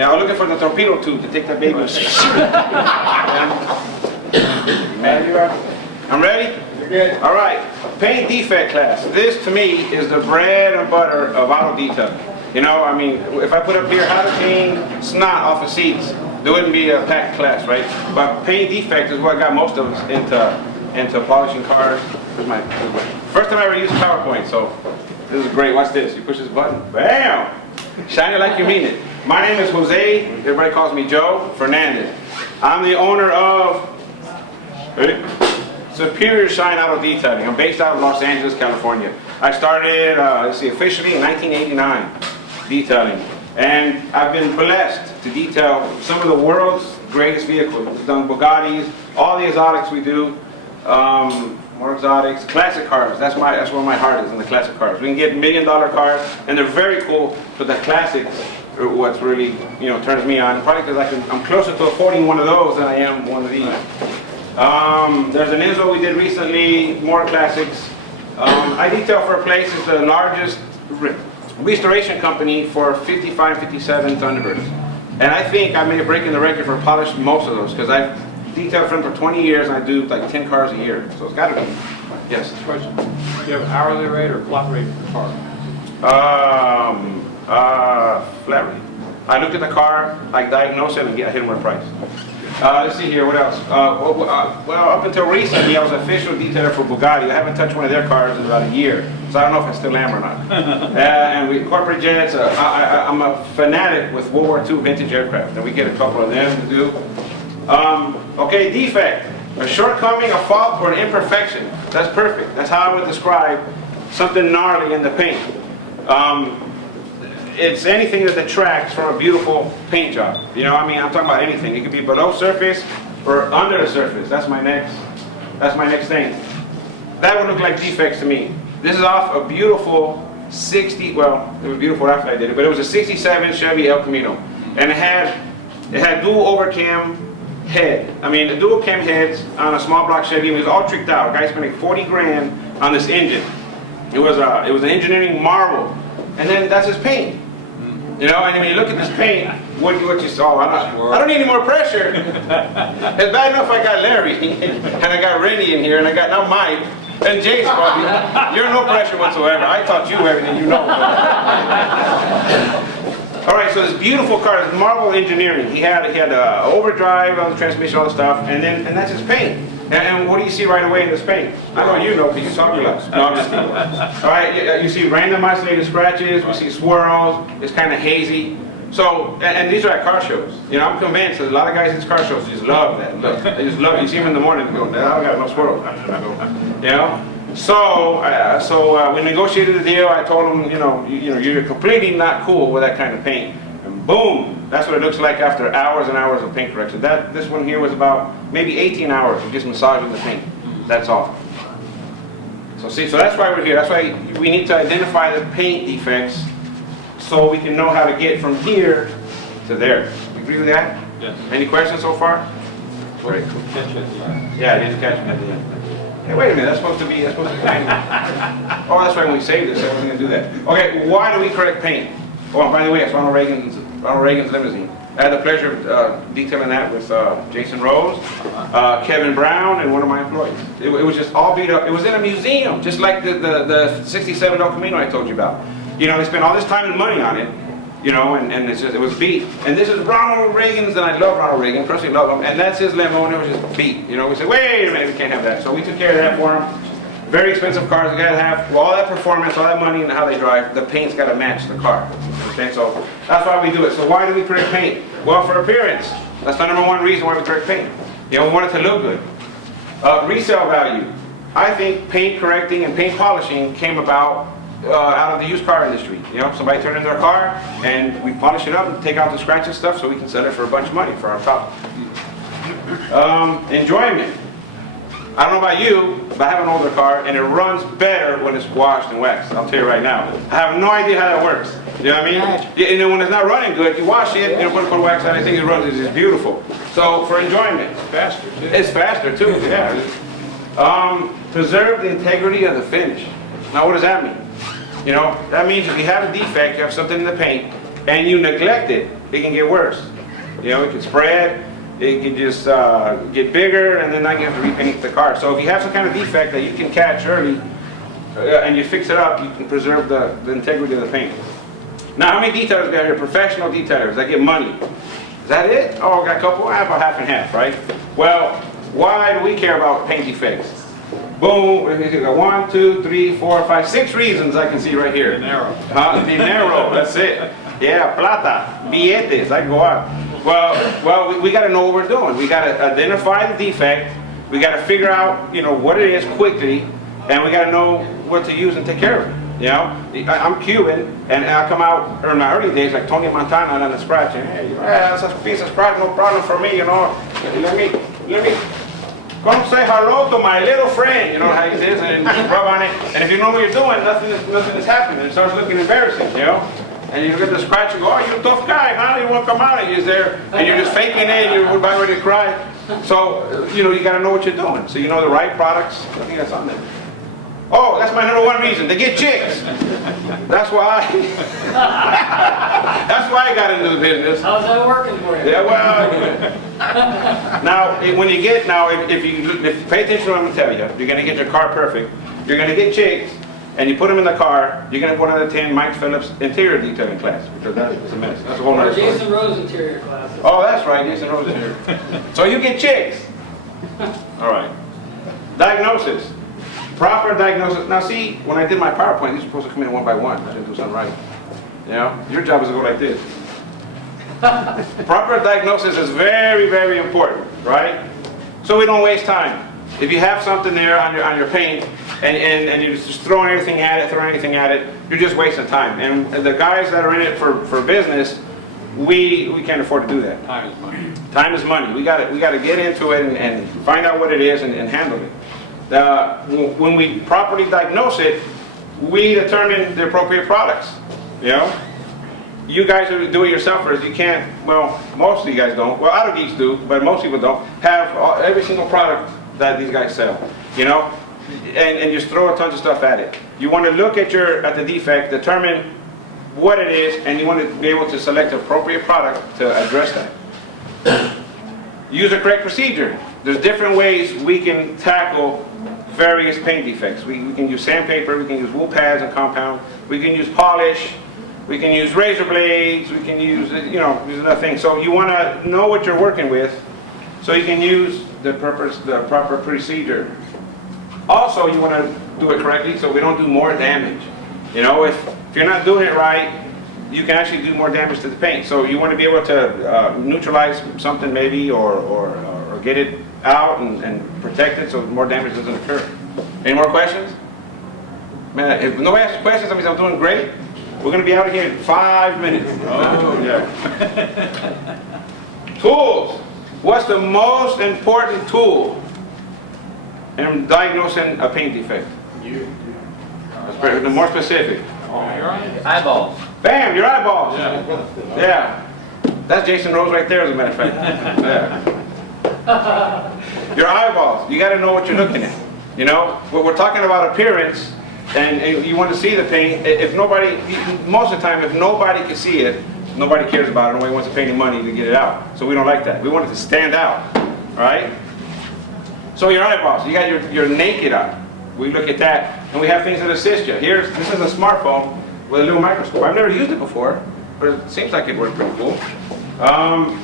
And I was looking for the torpedo tube to take that baby. I'm ready? You're good. All right, paint defect class. This to me is the bread and butter of auto detailing. You know, I mean, if I put up here how to clean snot off of seats, there wouldn't be a packed class, right? But paint defect is what got most of us into polishing cars. First time I ever used PowerPoint, so this is great. Watch this. You push this button, bam! Shine it like you mean it. My name is Jose. Everybody calls me Joe Fernandez. I'm the owner of Superior Shine Auto Detailing. I'm based out of Los Angeles, California. I started, officially in 1989, detailing. And I've been blessed to detail some of the world's greatest vehicles. We've done Bugattis, all the exotics we do, more exotics, classic cars. That's where my heart is, in the classic cars. We can get $1 million cars, and they're very cool, but the classics are what's really, turns me on. Probably because I'm closer to affording one of those than I am one of these. There's an Enzo we did recently, more classics. I detail for a place, it's the largest restoration company for 55, 57 Thunderbirds. And I think I may break in the record for polishing most of those, because I've detailed for them for 20 years and I do like 10 cars a year. So it's got to be. Yes? Question. Do you have an hourly rate or flat rate for the car? Flat rate. I looked at the car, I diagnosed it, and I hit them with a price. Let's see here, what else? Well, up until recently, I was official detailer for Bugatti. I haven't touched one of their cars in about a year, so I don't know if I still am or not. And we corporate jets, I'm a fanatic with World War II vintage aircraft, and we get a couple of them to do. Okay, defect. A shortcoming, a fault, or an imperfection. That's perfect. That's how I would describe something gnarly in the paint. It's anything that detracts from a beautiful paint job. I mean, I'm talking about anything. It could be below surface or under the surface. That's my next thing. That would look like defects to me. This is off a beautiful 60, well, it was beautiful after I did it, but it was a 67 Chevy El Camino. And it had dual overcam head. I mean, the dual cam heads on a small block Chevy. It was all tricked out. Guy spent like 40 grand on this engine. It was an engineering marvel. And then that's his paint. And when you look at this paint, what you saw, I don't need any more pressure. It's bad enough I got Larry, and I got Randy in here, and I got now Mike, and Jace, buddy. You're no pressure whatsoever. I taught you everything you know. All right, so this beautiful car, this marvel engineering. He had overdrive on the transmission, all the stuff, and that's his paint. And what do you see right away in this paint? I know you know because you talk to us. No, I'm just kidding. All right, you see random isolated scratches. We see swirls. It's kind of hazy. So, and these are at car shows. I'm convinced that a lot of guys at these car shows just love that. They just love it. You see them in the morning and go, I got no swirls. So we negotiated the deal. I told him, you're completely not cool with that kind of paint. And boom, that's what it looks like after hours and hours of paint correction. This one here was about maybe 18 hours of just massaging the paint. That's all. So that's why we're here. That's why we need to identify the paint defects so we can know how to get from here to there. You agree with that? Yes. Any questions so far? Great. Yeah, I didn't catch me at the end. Hey, wait a minute, that's supposed to be Oh, that's right, when we saved this, I wasn't going to do that. Okay, why do we correct paint? Oh, and by the way, it's Ronald Reagan's limousine. I had the pleasure of detailing that with Jason Rose, Kevin Brown, and one of my employees. It was just all beat up. It was in a museum, just like the 67 El Camino I told you about. They spent all this time and money on it, and it was beat. And this is Ronald Reagan's, and I love Ronald Reagan, personally love him, and that's his limo, and it was just beat. We said, wait a minute, we can't have that. So we took care of that for him. Very expensive cars, they gotta have all that performance, all that money, and how they drive. The paint's gotta match the car. Okay, so that's why we do it. So why do we correct paint? Well, for appearance. That's the number one reason why we correct paint. We want it to look good. Resale value. I think paint correcting and paint polishing came about out of the used car industry. Somebody turned in their car, and we polish it up and take out the scratches stuff so we can sell it for a bunch of money for our top. Enjoyment. I don't know about you, but I have an older car, and it runs better when it's washed and waxed. I'll tell you right now. I have no idea how that works. You know what I mean? When it's not running good, you wash it, put wax on it, I think it runs, it's just beautiful. So for enjoyment. It's faster too. It's faster too, yeah. Preserve the integrity of the finish. Now what does that mean? That means if you have a defect, you have something in the paint, and you neglect it, it can get worse. You know, it can spread, it can just get bigger, and then now you have to repaint the car. So if you have some kind of defect that you can catch early, and you fix it up, you can preserve the integrity of the paint. Now, how many detailers we got here? Professional detailers that get money. Is that it? Oh, I got a couple? I have about half and half, right? Well, why do we care about paint defects? Boom, we got 1, 2, 3, 4, 5, 6 reasons I can see right here. Dinero. Dinero, that's it. Yeah, plata, billetes, I go out. Well, we got to know what we're doing. We got to identify the defect. We got to figure out, you know, what it is quickly, and we got to know what to use and take care of it. You know, I'm Cuban, and I come out in my early days like Tony Montana on the scratch, and hey, that's a piece of scratch, no problem for me, you know. Let me come say hello to my little friend, you know how it is, and rub on it. And if you know what you're doing, nothing is happening. It starts looking embarrassing, you know. And you look at the scratch and go, oh, you're a tough guy, huh? You won't come out, and you're there, and you're just faking it, and you're about ready to cry. So, you know, you got to know what you're doing. So you know the right products. I think that's on there. Oh, that's my number 1 reason. They get chicks. That's why. That's why I got into the business. How's that working for you? Yeah, well. Now, when you get if you pay attention to what I'm gonna tell you, you're gonna get your car perfect. You're gonna get chicks, and you put them in the car. You're gonna go to the 10 Mike Phillips interior detailing class because that's a mess. That's a whole Or nother story. Jason Rose interior classes. Oh, that's right, Jason Rose interior. So you get chicks. All right. Diagnosis. Proper diagnosis. Now see, when I did my PowerPoint, these were supposed to come in one by one. I didn't do something right. You know, your job is to go like this. Proper diagnosis is very, very important, right? So we don't waste time. If you have something there on your paint and you're just throwing anything at it, you're just wasting time. And the guys that are in it for business, we can't afford to do that. Time is money. Time is money. We got to get into it and find out what it is and handle it. When we properly diagnose it, we determine the appropriate products. You know, you guys who do it yourselfers, you can't. Well, most of you guys don't. Well, Autogeeks do, but most people don't have every single product that these guys sell. You know, and just throw a ton of stuff at it. You want to look at the defect, determine what it is, and you want to be able to select the appropriate product to address that. Use the correct procedure. There's different ways we can tackle various paint defects. We can use sandpaper, we can use wool pads and compound, we can use polish, we can use razor blades, we can use, you know, use other things. So you want to know what you're working with so you can use the proper procedure. Also, you want to do it correctly so we don't do more damage. You know, if you're not doing it right, you can actually do more damage to the paint. So you want to be able to neutralize something maybe or get it out and protect it so more damage doesn't occur. Any more questions? Man, if nobody asks questions, that means I'm doing great. We're going to be out of here in 5 minutes. Oh, yeah. Tools. What's the most important tool in diagnosing a paint defect? More specific. Eyeballs. Bam, your eyeballs. Yeah. That's Jason Rose right there, as a matter of fact. Yeah. Your eyeballs. You got to know what you're looking at. You know, we're talking about appearance, and you want to see the paint. If nobody, most of the time, if nobody can see it, nobody cares about it. Nobody wants to pay any money to get it out. So we don't like that. We want it to stand out. All right. So your eyeballs. You got your naked eye. We look at that, and we have things that assist you. This is a smartphone with a little microscope. I've never used it before, but it seems like it worked pretty cool.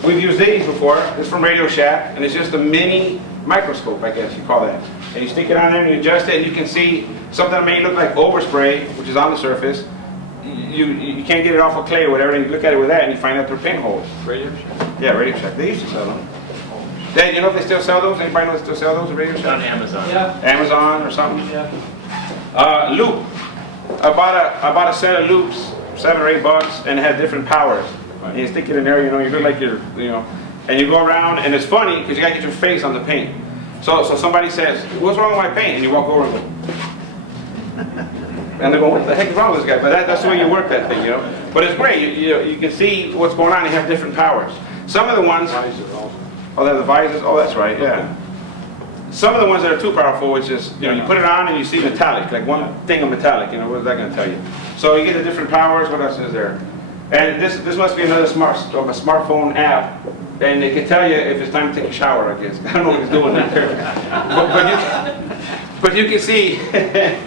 We've used these before. It's from Radio Shack, and it's just a mini microscope, I guess you call that. And you stick it on there and you adjust it, and you can see something that may look like overspray, which is on the surface. You can't get it off of clay or whatever, and you look at it with that, and you find out they're pinholes. Radio Shack? Yeah, Radio Shack. They used to sell them. Dad, you know if they still sell those? Anybody know if they still sell those at Radio Shack? On Amazon. Yeah. Amazon or something? Yeah. Loop. I bought a set of loops, $7 or $8, and it had different powers. And you stick it in there, you know, you look like you're, you know, and you go around, and it's funny because you got to get your face on the paint. So somebody says, "What's wrong with my paint?" And you walk over and go, and they go, "What the heck is wrong with this guy?" But that's the way you work that thing, you know. But it's great. You can see what's going on. You have different powers. Some of the ones, oh, they have the visors. Oh, that's right, yeah. Some of the ones that are too powerful, which is, you know, you put it on and you see metallic, like one thing of metallic, you know, what is that going to tell you? So you get the different powers. What else is there? And this must be another smartphone app, and it can tell you if it's time to take a shower, I guess. I don't know what it's doing right there. But you can see, I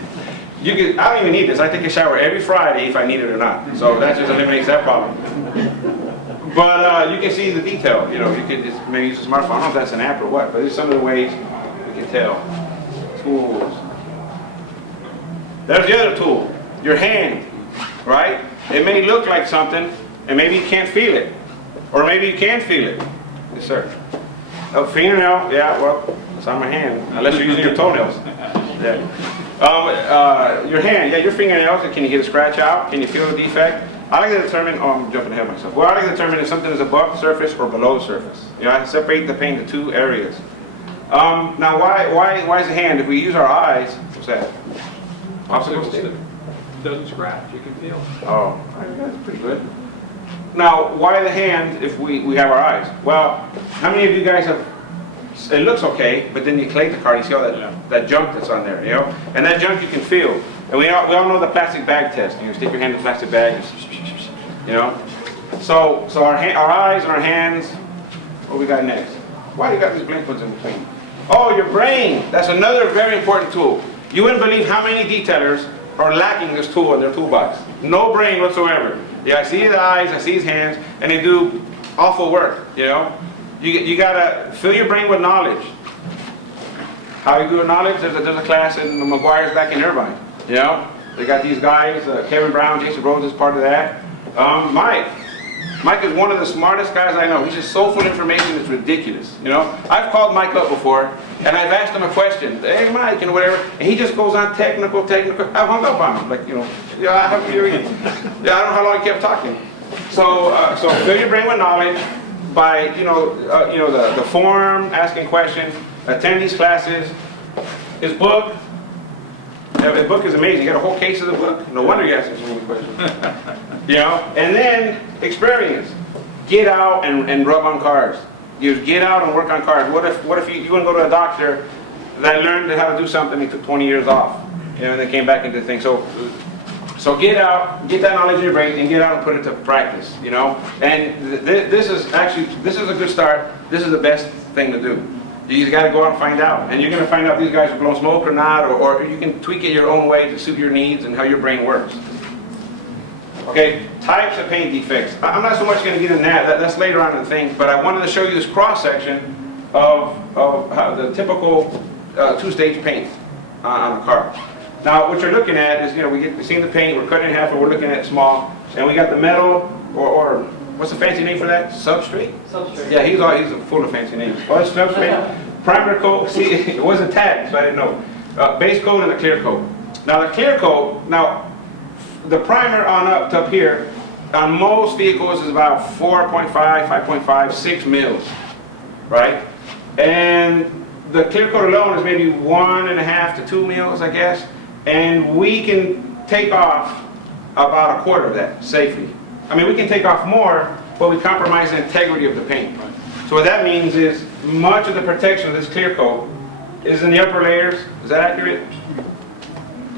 don't even need this. I take a shower every Friday if I need it or not. So that just eliminates that problem. But you can see the detail. You know, you can just maybe use a smartphone. I don't know if that's an app or what, but there's some of the ways you can tell. Tools. There's the other tool, your hand, right? It may look like something, and maybe you can't feel it. Or maybe you can feel it. Yes, sir. Oh, fingernail, yeah, well, it's on my hand, unless you're using your toenails. Yeah. Your hand, yeah, your fingernails, can you get a scratch out? Can you feel the defect? I like to determine, oh, I'm jumping ahead of myself. Well, I like to determine if something is above the surface or below the surface. You know, I separate the paint into two areas. Now, why is the hand? If we use our eyes, what's that? Popsicle stick? Doesn't scratch, you can feel it. Oh, that's pretty good. Now, why the hand if we have our eyes? Well, how many of you guys have, it looks okay, but then you collect the card, you see all that junk that's on there, you know? And that junk you can feel. And we all know the plastic bag test. You stick your hand in the plastic bag, you know? So our eyes and our hands, what we got next? Why do you got these blank ones in between? Oh, your brain. That's another very important tool. You wouldn't believe how many detailers are lacking this tool in their toolbox. No brain whatsoever. Yeah, I see his eyes, I see his hands, and they do awful work, you know? You gotta fill your brain with knowledge. How you do with knowledge? There's a class in McGuire's back in Irvine, you know? They got these guys, Kevin Brown, Jason Rhodes is part of that. Mike is one of the smartest guys I know. He's just so full of information, it's ridiculous, you know? I've called Mike up before, and I've asked him a question, hey Mike, and whatever, and he just goes on technical. I've hung up on him, like, you know, I don't know how long he kept talking. So fill your brain with knowledge by, the form, asking questions, attend these classes. His book is amazing. You got a whole case of the book. No wonder you ask him so many questions. You know, and then experience. Get out and rub on cars. You get out and work on cars. What if you want to go to a doctor that learned how to do something and took 20 years off, you know, and then came back into the thing. So get out, get that knowledge in your brain, and get out and put it to practice. You know, and this is a good start. This is the best thing to do. You just got to go out and find out, and you're going to find out if these guys are blowing smoke or not, or you can tweak it your own way to suit your needs and how your brain works. Okay, types of paint defects. I'm not so much going to get in that. That's later on in the thing, but I wanted to show you this cross section of how the typical two-stage paint on a car. Now, what you're looking at is, we're seeing the paint, we're cutting it in half, and we're looking at it small, and we got the metal or what's the fancy name for that? Substrate? Substrate. Yeah, he's full of fancy names. Oh, it's substrate. Primer coat. See, it wasn't tagged, so I didn't know. Base coat and a clear coat. Now the clear coat. Now the primer on up to up here on most vehicles is about 4.5, 5.5, 6 mils, right? And the clear coat alone is maybe 1.5 to 2 mils, I guess. And we can take off about a quarter of that safely. I mean, we can take off more, but we compromise the integrity of the paint. So what that means is much of the protection of this clear coat is in the upper layers. Is that accurate?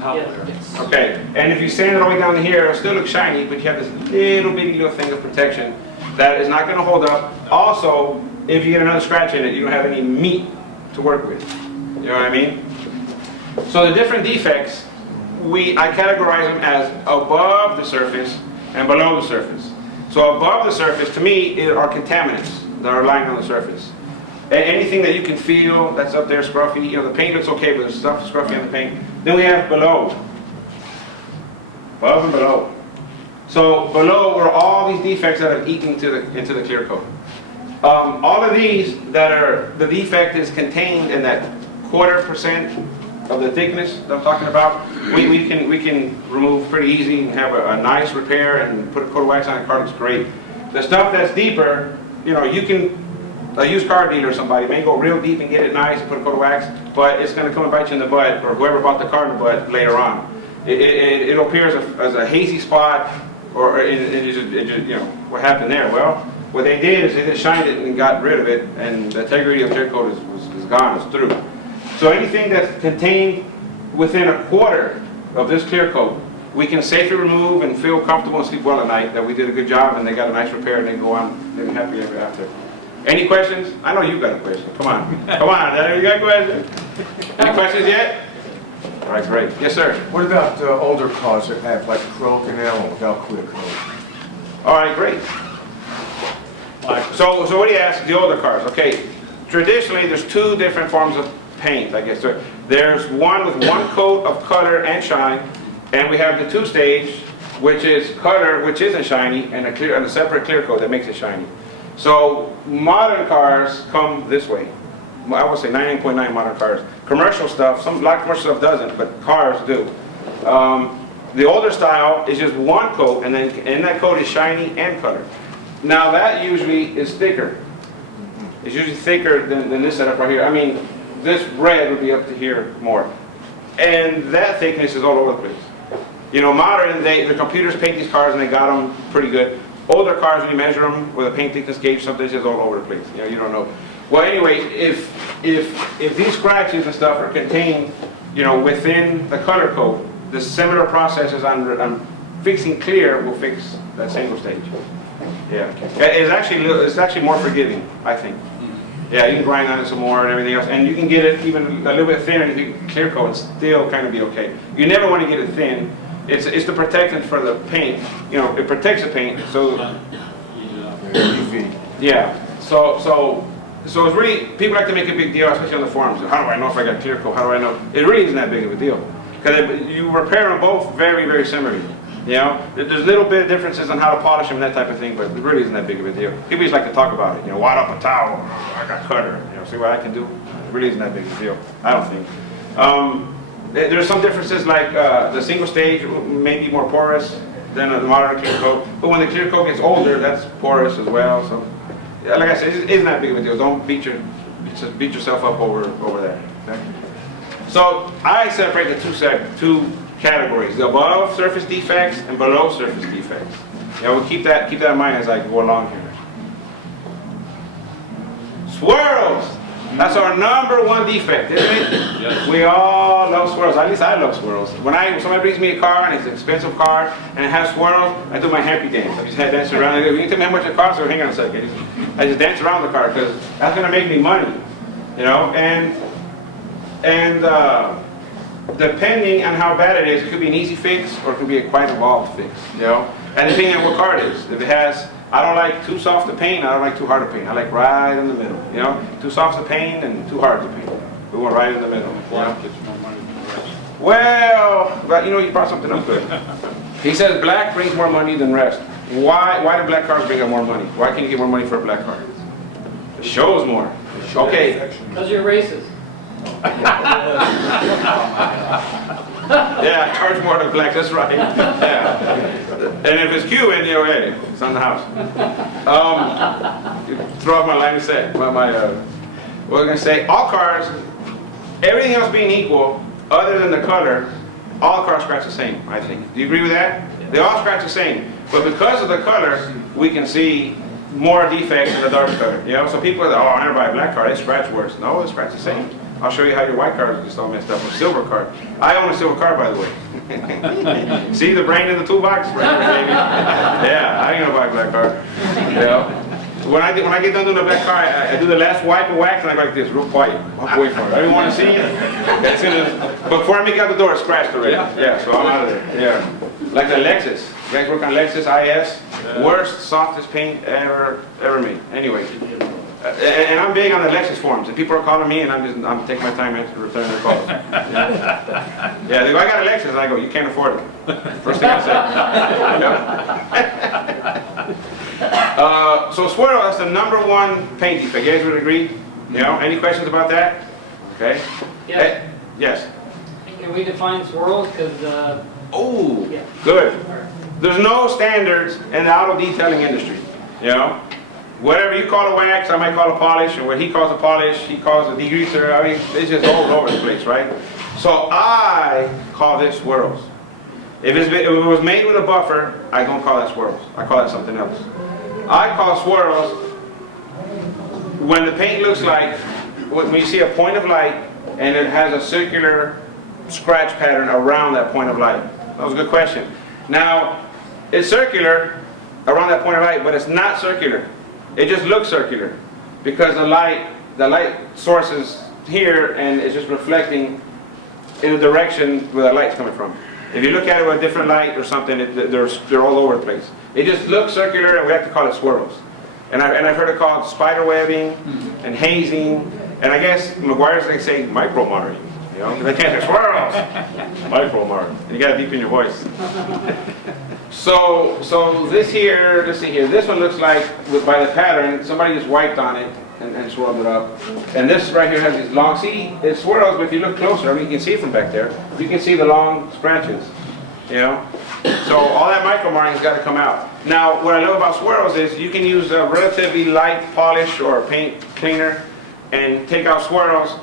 Yes. Okay. And if you sand it all the way down to here, it'll still look shiny, but you have this little bitty little thing of protection that is not going to hold up. Also, if you get another scratch in it, you don't have any meat to work with. You know what I mean? So the different defects, I categorize them as above the surface and below the surface. So above the surface, to me, are contaminants that are lying on the surface. Anything that you can feel that's up there scruffy, the paint looks okay, but there's stuff scruffy on the paint. Then we have below. Above and below. So below are all these defects that have eaten into the clear coat. All of these the defect is contained in that 0.25% of the thickness that I'm talking about. We can remove pretty easy and have a nice repair and put a coat of wax on the car. Looks great. The stuff that's deeper, you can, a used car dealer or somebody may go real deep and get it nice and put a coat of wax, but it's going to come and bite you in the butt, or whoever bought the car in the butt later on. It'll appear as a hazy spot, or it just, what happened there? Well, what they did is they just shined it and got rid of it, and the integrity of the clear coat is gone, it's through. So anything that's contained within a quarter of this clear coat we can safely remove and feel comfortable and sleep well at night, that we did a good job and they got a nice repair and they go on living happily ever after. Any questions? I know you got a question. Come on. Come on, Daddy, you got a question? Any questions yet? All right, great. Yes, sir. What about older cars that have like acrylic enamel without clear coat? All right, great. So what do you ask? The older cars. Okay, traditionally there's two different forms of paint, I guess. There's one with one coat of color and shine, and we have the two-stage, which is color, which isn't shiny, and a separate clear coat that makes it shiny. So modern cars come this way. I would say 99.9 modern cars. Commercial stuff, a lot of commercial stuff doesn't, but cars do. The older style is just one coat, and then in that coat is shiny and color. Now that usually is thicker. It's usually thicker than this setup right here. I mean, this red would be up to here more. And that thickness is all over the place. You know, modern, the computers paint these cars and they got them pretty good. Older cars, when you measure them with a paint thickness gauge, something is all over the place. You know, you don't know. Well, anyway, if these scratches and stuff are contained, you know, within the color coat, the similar processes on fixing clear will fix that single stage. Yeah, it's actually more forgiving, I think. Yeah, you can grind on it some more and everything else, and you can get it even a little bit thinner if you clear coat and still kind of be okay. You never want to get it thin. It's the protectant for the paint. You know, it protects the paint. So yeah. So it's really, people like to make a big deal, especially on the forums. How do I know if I got clear coat? How do I know? It really isn't that big of a deal, because you repair them both very, very similarly. You know, there's little bit of differences on how to polish them and that type of thing, but it really isn't that big of a deal. People just like to talk about it. You know, wad up a towel. Oh, I got cutter. You know, see what I can do? It really isn't that big of a deal, I don't think. There's some differences, like the single stage may be more porous than the modern clear coat, but when the clear coat gets older, that's porous as well. So, yeah, like I said, it isn't that big of a deal. Don't beat yourself up over there. Okay? So I separate the two categories: the above surface defects and below surface defects. Yeah, we'll keep that in mind as I go along here. Swirls. That's our #1 defect, isn't it? Yes. We all love swirls. At least I love swirls. When somebody brings me a car and it's an expensive car and it has swirls, I do my happy dance. I just head dance around. I go, you can tell me how much it costs? Or hang on a second. I just dance around the car because that's going to make me money, you know. And depending on how bad it is, it could be an easy fix or it could be a quite involved fix, you know. And depending on what car it is, if it has. I don't like too soft to paint, I don't like too hard to paint. I like right in the middle, you know? Too soft to paint and too hard to paint. We want right in the middle. Black gets more money than the rest. Well, but you know, you brought something up good. He says black brings more money than rest. Why do black cars bring up more money? Why can't you get more money for a black car? It shows more. Okay. Because you're racist. Yeah, charge more than black, that's right. Yeah. And if it's Cuban, you know, hey, it's on the house. Throw off my line of set. What was I going to say? All cars, everything else being equal, other than the color, all cars scratch the same, I think. Do you agree with that? They all scratch the same. But because of the color, we can see more defects in the dark color. You know, so people are, oh, I never buy a black car, they scratch worse. No, they scratch the same. I'll show you how your white cars are just all messed up. A silver car. I own a silver car, by the way. See the brain in the toolbox? Right there, baby. Yeah, I ain't gonna buy a black car. You know? When I get done doing the black car, I do the last wipe and wax, and I go like this, real quiet. I'll wait for it. I don't want to see you. But before I make it out the door, it's scratched already. Yeah, so I'm out of there. Yeah. Like the Lexus. You guys work on Lexus IS? Worst, softest paint ever made. Anyway. And I'm big on the Lexus forums, and people are calling me, and I'm taking my time to return their calls. Yeah, they go, I got a Lexus, and I go, you can't afford it. First thing I say. So swirl, that's the #1 paint defect. You guys would agree? You know, any questions about that? Okay. Yes. Yes. Can we define swirls? Because oh, good. There's no standards in the auto detailing industry. You know. Whatever you call a wax, I might call a polish, or what he calls a polish, he calls a degreaser. I mean, it's just all over the place, right? So I call this swirls. If it was made with a buffer, I don't call that swirls. I call that something else. I call swirls when the paint looks like, when you see a point of light and it has a circular scratch pattern around that point of light. That was a good question. Now, it's circular around that point of light, but it's not circular. It just looks circular because the light source is here and it's just reflecting in the direction where the light's coming from. If you look at it with a different light or something, they're all over the place. It just looks circular, and we have to call it swirls. And I've heard it called spider webbing and hazing, and I guess McGuire's they say micro marring. You know, they can't say swirls, micro marring. You got to deepen your voice. So this here, let's see here. This one looks like by the pattern, somebody just wiped on it and swirled it up. And this right here has these long, see, it swirls, but if you look closer, I mean, you can see it from back there. You can see the long scratches, you know? So all that micro marring's got to come out. Now, what I love about swirls is you can use a relatively light polish or paint cleaner and take out swirls,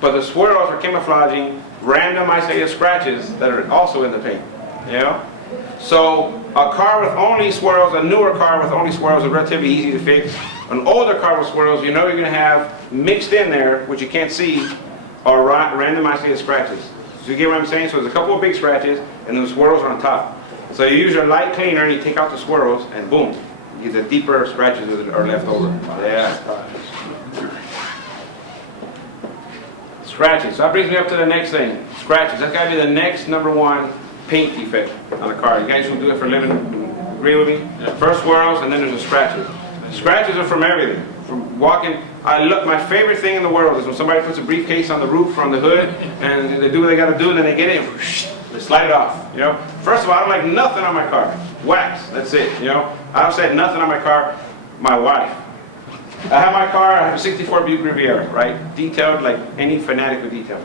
but the swirls are camouflaging random isolated scratches that are also in the paint, you know? So a car with only swirls, a newer car with only swirls is relatively easy to fix. An older car with swirls, you know you're going to have mixed in there, which you can't see, are random isolated scratches. So you get what I'm saying? So there's a couple of big scratches, and the swirls are on top. So you use your light cleaner, and you take out the swirls, and boom, you get the deeper scratches that are left over. Yeah. Scratches. So that brings me up to the next thing. Scratches. That's got to be the next #1 paint defect on a car. You guys who do it for a living agree with me? Yeah. First swirls, and then there's the scratches. Scratches are from everything. From walking. My favorite thing in the world is when somebody puts a briefcase on the roof or on the hood, and they do what they got to do, and then they get in, they slide it off. You know. First of all, I don't like nothing on my car. Wax. That's it. You know. I don't say nothing on my car. My wife. I have my car. I have a '64 Buick Riviera, right? Detailed like any fanatic would detail,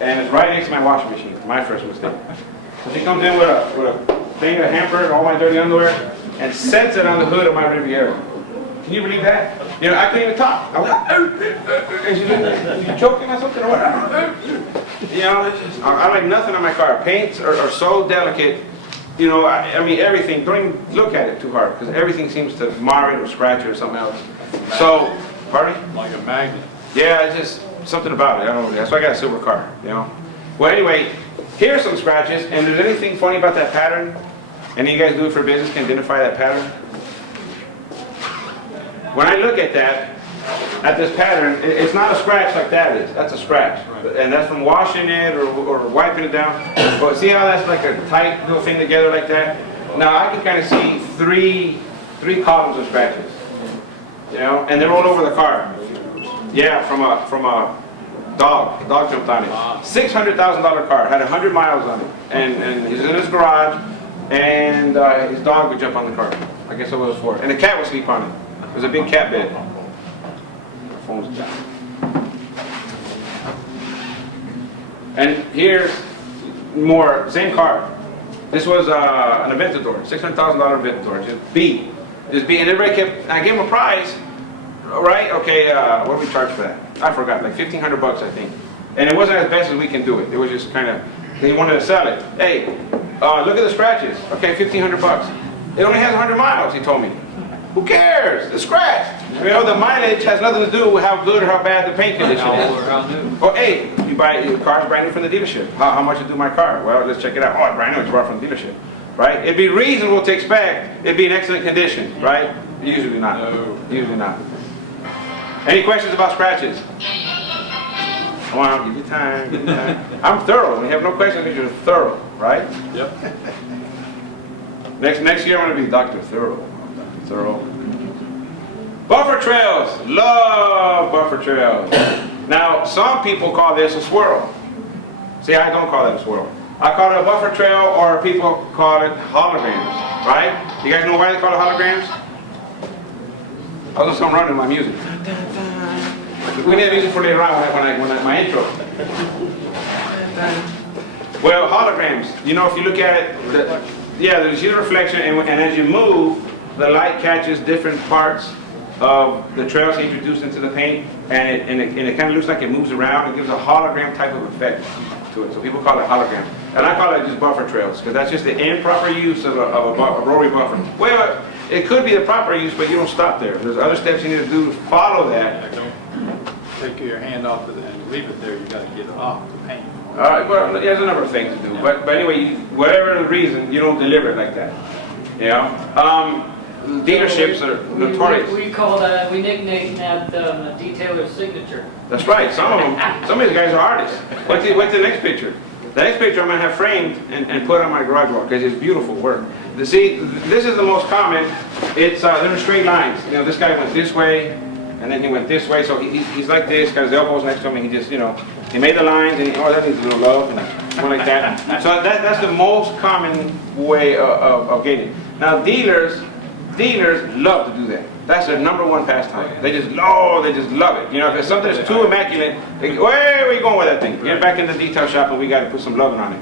and it's right next to my washing machine. My first mistake. So she comes in with a thing, a hamper, all my dirty underwear, and sets it on the hood of my Riviera. Can you believe that? You know, I couldn't even talk. I went, and she's like, you choking on something or what? You know, I like nothing on my car. Paints are so delicate. You know, I mean, everything. Don't even look at it too hard, because everything seems to mar it or scratch it or something else. So, pardon me? Like a magnet. Yeah, it's just something about it. I don't know. That's why I got a silver car, you know. Well, anyway, here's some scratches. And there's anything funny about that pattern? Any of you guys do it for business can identify that pattern? When I look at that, at this pattern, it's not a scratch like that is. That's a scratch. Right. And that's from washing it or wiping it down. But see how that's like a tight little thing together like that? Now I can kind of see three columns of scratches. You know, and they're all over the car. Yeah, from a dog. Dog jumped on it. $600,000 car, had 100 miles on it, and he's in his garage, and his dog would jump on the car. I guess that's what it was for. And the cat would sleep on it. It was a big cat bed. My phone was down. And here's more, same car. This was an Aventador, $600,000 Aventador, just B. And everybody kept, I gave him a prize, right? Okay, what did we charge for that? I forgot, like $1,500 I think. And it wasn't as best as we can do it. It was just kind of, they wanted to sell it. Hey, look at the scratches. Okay, $1,500. It only has 100 miles, he told me. Who cares? It's scratched. You know, the mileage has nothing to do with how good or how bad the paint condition How is. old or how new? Oh, hey, you buy your car's brand new from the dealership. How much you do my car? Well, let's check it out. Oh, it's brand new. It's brought from the dealership, right? It'd be reasonable to expect it'd be in excellent condition, right? Usually not. No. Usually not. Any questions about scratches? Come on, give you time. Give you time. I'm thorough. When you have no questions, you're thorough, right? Yep. Next year I'm going to be Dr. Thorough. Thorough. Buffer trails. Love buffer trails. Now, some people call this a swirl. See, I don't call it a swirl. I call it a buffer trail, or people call it holograms, right? You guys know why they call it holograms? I was just running my music. We need music for later on when my intro. Well, holograms. You know, if you look at it, there's a reflection, and as you move, the light catches different parts of the trails introduced into the paint, and it kind of looks like it moves around. It gives a hologram type of effect to it. So people call it hologram. And I call it just buffer trails, because that's just the improper use of a rotary buffer. Well, it could be the proper use, but you don't stop there. There's other steps you need to do to follow that. Don't take your hand off of it and leave it there. You got to get it off the paint. Well, there's a number of things to do, but anyway, whatever the reason, you don't deliver it like that. You know, dealerships are notorious. We call that, we nickname that detailer's signature. That's right. Some of these guys are artists. What's the next picture? The next picture I'm gonna have framed and put on my garage wall because it's beautiful work. See, this is the most common. It's they're straight lines. You know, this guy went this way, and then he went this way. So he's like this. Got his elbows next to him, and he just, you know, he made the lines, and that needs a little love, and one like that. So that's the most common way of getting it. Now dealers love to do that. That's their #1 pastime. They just love it. You know, if it's something that's too immaculate, they go, where are you going with that thing? Get back in the detail shop and we got to put some loving on it.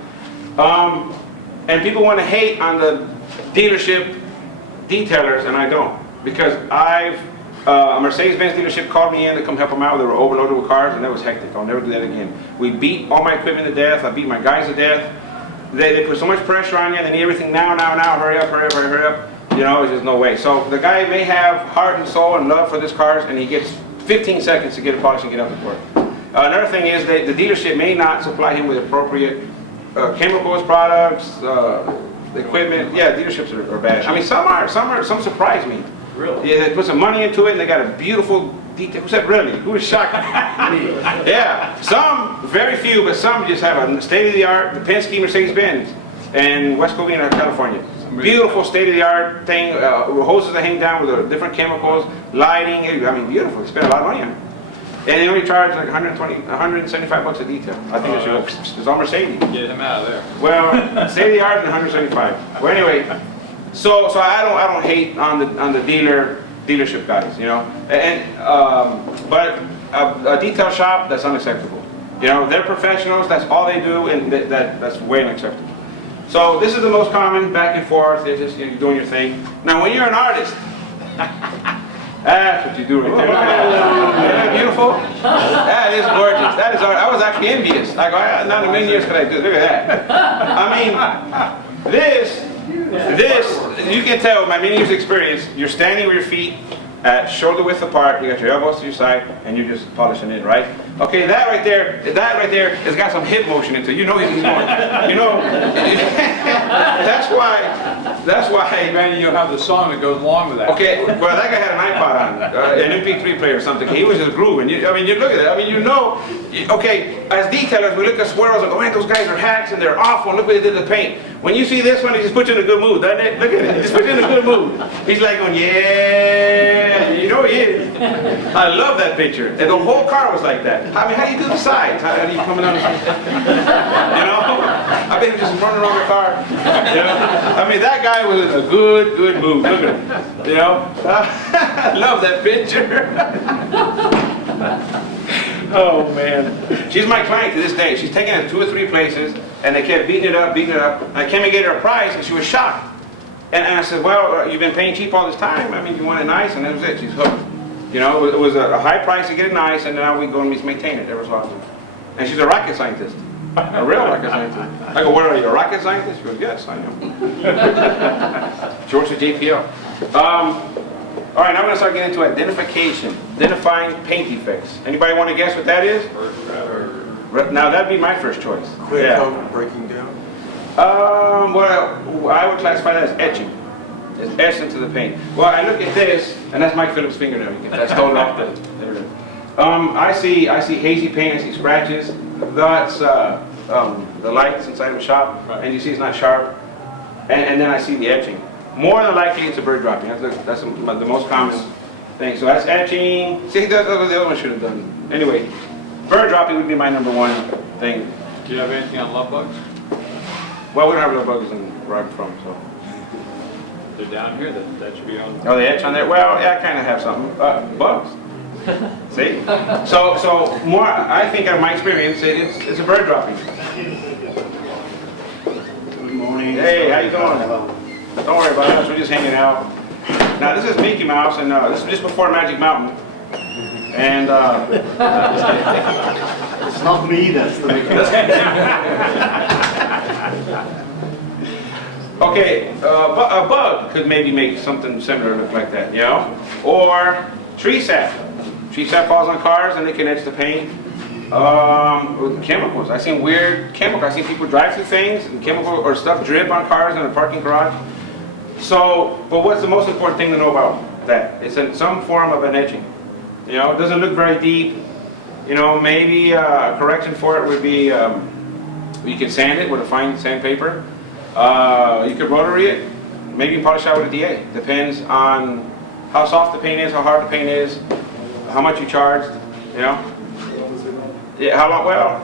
And people want to hate on the dealership detailers, and I don't. Because a Mercedes-Benz dealership called me in to come help them out. They were overloaded with cars, and that was hectic. I'll never do that again. We beat all my equipment to death. I beat my guys to death. They put so much pressure on you. They need everything now. Hurry up. You know, there's just no way. So the guy may have heart and soul and love for this cars, and he gets 15 seconds to get it polished and get out the door. Another thing is that the dealership may not supply him with appropriate chemicals, products, equipment. Yeah, dealerships are bad. I mean, some surprise me. Really? Yeah, they put some money into it, and they got a beautiful detail. Who said really? Who was shocked? Yeah, some, very few, but some just have a state-of-the-art, the Penske Mercedes-Benz in West Covina, California. Beautiful state-of-the-art thing, hoses that hang down with different chemicals, lighting. I mean, beautiful. They spend a lot of money on it. And they only charge like 175 bucks a detail. I think it's all Mercedes. Get him out of there. Well, state-of-the-art and 175. Well, anyway, so I don't hate on the dealership guys, you know. But a detail shop, that's unacceptable. You know, they're professionals. That's all they do, and that's way unacceptable. So this is the most common, back and forth. They're just, you're doing your thing. Now, when you're an artist, that's what you do right there. Isn't that beautiful? That is gorgeous. That is art. I was actually envious. I go, not in a million years could I do. Look at that. I mean, this, you can tell by many years' experience. You're standing with your feet at shoulder width apart. You got your elbows to your side, and you're just polishing it, right? Okay, that right there has got some hip motion into it. You know he's going. You know, that's why. Man, you'll have the song that goes along with that. Okay, well that guy had an iPod on, an MP3 player or something. He was just grooving. I mean, you look at that. I mean, you know. Okay, as detailers, we look at swirls and go, man, those guys are hacks and they're awful. And look what they did to the paint. When you see this one, he just puts you in a good mood, doesn't it? Look at it. He just puts you in a good mood. He's like going, yeah. You know he is. I love that picture. And the whole car was like that. I mean, how do you do the sides? How do you come on the sides? You know? I bet he just running around the car. You know? I mean, that guy was in a good mood. Look at him. You know? I love that picture. Oh, man. She's my client to this day. She's taken it 2 or 3 places, and they kept beating it up. I came and gave her a price, and she was shocked. And I said, well, you've been paying cheap all this time. I mean, you want it nice, and that was it. She's hooked. You know, it was a high price to get it nice, and now we go and maintain it every so often. And she's a rocket scientist. A real rocket scientist. I go, what are you, a rocket scientist? She goes, yes, I am. She works at JPL. All right, now I'm going to start getting into identification, identifying paint defects. Anybody want to guess what that is? Now, that'd be my first choice. Clear coat breaking down? Well, I would classify that as etching. It's etched into the paint. Well, I look at this, and that's Mike Phillips' fingernail. You can that's stolen off the. I see hazy paint. I see scratches. That's the lights inside of a shop, right. And you see it's not sharp. And then I see the etching. More than likely, it's a bird dropping. That's the most common thing. So that's etching. See, that's what the other one should have done. Anyway, bird dropping would be my #1 thing. Do you have anything on love bugs? Well, we don't have love bugs in where I'm from, so. They're down here. That should be on. Oh, they etch on there? Well, yeah, I kind of have something. Bugs. See? So more, I think in my experience, it's a bird dropping. Good morning. Hey, how you doing? Don't worry about us, we're just hanging out. Now, this is Mickey Mouse, and this is just before Magic Mountain. And, It's not me, that's the Mickey. Okay, a bug could maybe make something similar look like that, you know? Or tree sap. Tree sap falls on cars and they can etch the paint. Chemicals. I've seen weird chemicals. I've seen people drive through things and chemical or stuff drip on cars in a parking garage. So, but what's the most important thing to know about that? It's in some form of an etching. You know, it doesn't look very deep. You know, maybe a correction for it would be you can sand it with a fine sandpaper. You could rotary it. Maybe you polish out with a DA. Depends on how soft the paint is, how hard the paint is, how much you charged. You know. Yeah, how long? Well,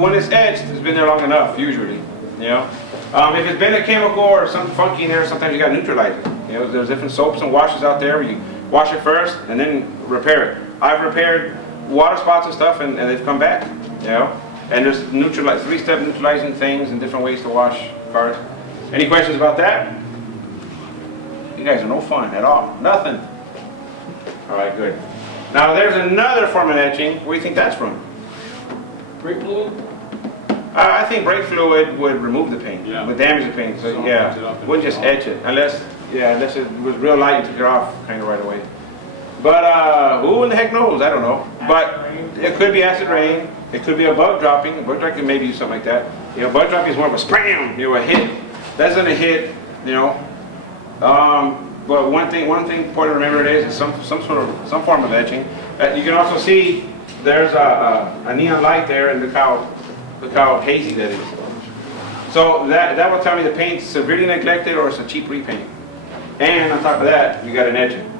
when it's etched, it's been there long enough, usually. You know, if it's been a chemical or something funky in there, sometimes you got to neutralize it. You know, there's different soaps and washes out there where you wash it first and then repair it. I've repaired water spots and stuff, and they've come back. You know, and there's three-step neutralizing things and different ways to wash cars. Any questions about that? You guys are no fun at all. Nothing. All right, good. Now there's another form of etching. Where do you think that's from? Brake fluid? I think brake fluid would remove the paint, Yeah. would damage the paint. So So yeah, it up and wouldn't just off. etch it unless it was real light and took it off kind of right away. But who in the heck knows? I don't know. But it could be acid rain. It could be a bug dropping. A bug dropping could maybe do something like that. You know, bug dropping is more of a spam, you know, a hit. That's gonna hit, you know. But one thing important to remember is some form of etching. You can also see there's a neon light there, and look how hazy that is. So that will tell me the paint's severely neglected or it's a cheap repaint. And on top of that, you got an etching.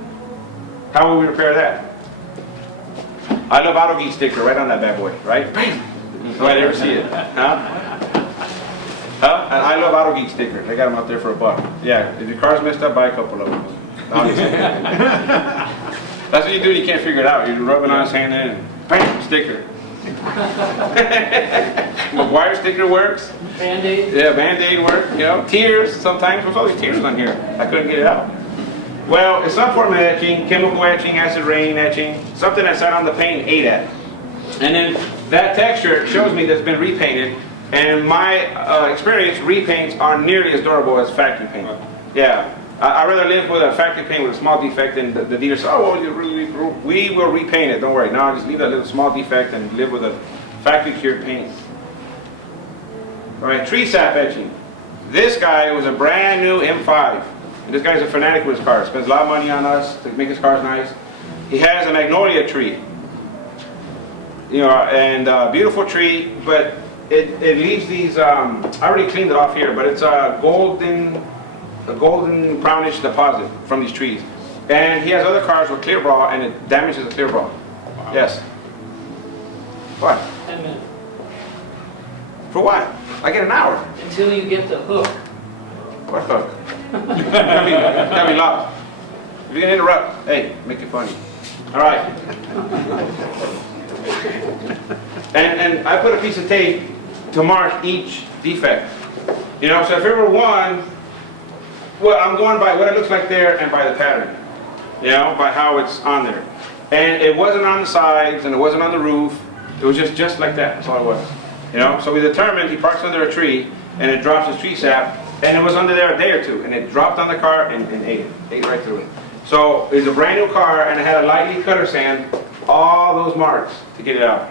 How will we repair that? I love Autogeek sticker right on that bad boy, right? Bam! Nobody ever see it, huh? Huh? And I love Autogeek stickers. I got them out there for $1. Yeah, if your car's messed up, buy a couple of them. That's what you do when you can't figure it out. You're rubbing on his hand and bam, sticker. McGuire sticker works. Band-Aid? Yeah, Band-Aid works. You know, tears sometimes. What's all these tears on here? I couldn't get it out. Well, it's some form of etching, chemical etching, acid rain etching, something that sat on the paint and ate at it. And then that texture shows me that's been repainted. And my experience, repaints aren't nearly as durable as factory paint. Yeah, I'd rather live with a factory paint with a small defect than the dealer says, oh, well, we will repaint it, don't worry. No, just leave that little small defect and live with a factory cured paint. All right, tree sap etching. This guy was a brand new M5. And this guy's a fanatic with his cars. Spends a lot of money on us to make his cars nice. He has a magnolia tree. You know, and beautiful tree, but it leaves these, I already cleaned it off here, but it's a golden brownish deposit from these trees. And he has other cars with clear bra, and it damages the clear bra. Wow. Yes. What? 10 minutes. For what? I get an hour. Until you get the hook. What hook? Got me lost. If you're gonna interrupt, hey, make it funny. All right. And I put a piece of tape to mark each defect. You know, so if there were one, well, I'm going by what it looks like there and by the pattern. You know, by how it's on there. And it wasn't on the sides and it wasn't on the roof. It was just like that. That's all it was. You know, so we determined he parks under a tree and it drops his tree sap, and it was under there a day or two, and it dropped on the car and ate right through it. So it was a brand new car, and it had a lightly cutter sand all those marks to get it out.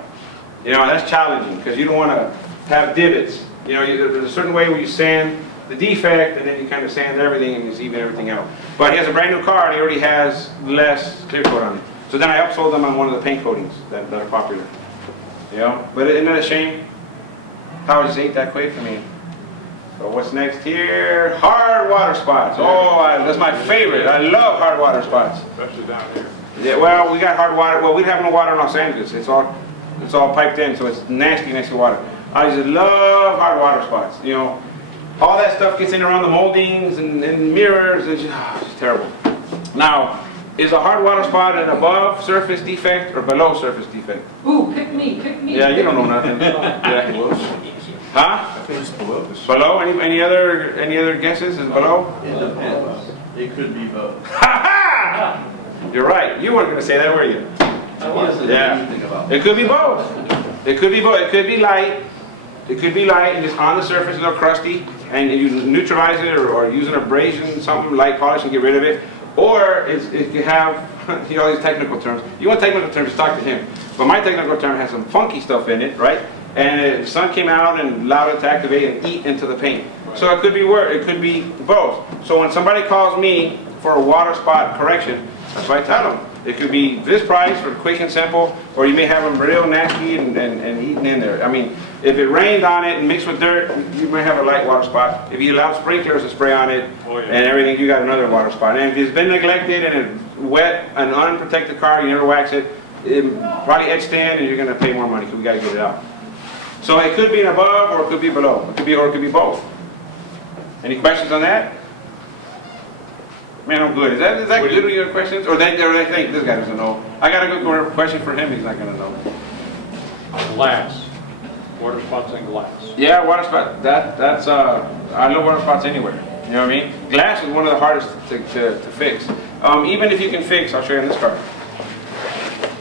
You know, that's challenging because you don't want to have divots. You know, there's a certain way where you sand the defect, and then you kind of sand everything and you even everything out. But he has a brand new car, and he already has less clear coat on it. So then I upsold them on one of the paint coatings that are popular. You know, but isn't that a shame? How it just ate that quick? I mean. So what's next here? Hard water spots. Oh, that's my favorite. I love hard water spots. Especially down here. Yeah, well, we got hard water. Well, we have no water in Los Angeles. It's all piped in, so it's nasty next to water. I just love hard water spots. You know, all that stuff gets in around the moldings and mirrors. It's just terrible. Now, is a hard water spot an above surface defect or below surface defect? Ooh, pick me. Yeah, you don't know nothing. Yeah. Huh? I think it's below this. Below? Any other guesses? Is below? It depends. It could be both. Ha ha! You're right. You weren't going to say that, were you? I was. Yeah. It could be both. It could be both. It could be light. It could be light and just on the surface, a little crusty, and you neutralize it or use an abrasion, something light polish and get rid of it. Or it could have, you know, all these technical terms. You want technical terms, talk to him. but my technical term has some funky stuff in it, right? And the sun came out and allowed it to activate and eat into the paint. So it could be it could be both. So when somebody calls me for a water spot correction, that's what I tell them. It could be this price for quick and simple, or you may have them real nasty and eating in there. I mean, if it rained on it and mixed with dirt, you might have a light water spot. If you allow sprinklers to spray on it and everything, you got another water spot. And if it's been neglected and it's wet, an unprotected car, you never wax it, it probably etched in and you're going to pay more money because we got to get it out. So it could be an above or it could be below. It could be, or it could be both. Any questions on that? Man, I'm good. Is that good with your questions? Or they think this guy doesn't know? I got a good question for him. He's not going to know. Glass. Water spots in glass. Yeah, water spot. That's I know water spots anywhere. You know what I mean? Glass is one of the hardest to fix. Even if you can fix, I'll show you on this card.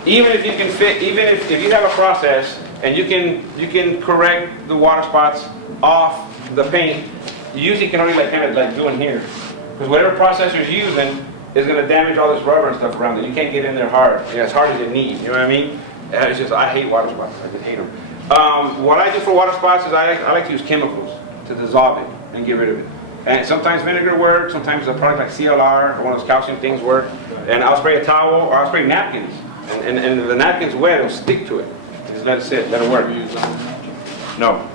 Even if you can fix, even if you have a process and you can correct the water spots off the paint, you usually can only kind of doing here. Because whatever process you're using is going to damage all this rubber and stuff around it. You can't get in there hard. As hard as you need. You know what I mean? It's just, I hate water spots. I just hate them. What I do for water spots is I like to use chemicals to dissolve it and get rid of it. And sometimes vinegar works. Sometimes a product like CLR or one of those calcium things work. And I'll spray a towel or I'll spray napkins. And the napkin's wet, it'll stick to it. Just let it sit. Let it work. No.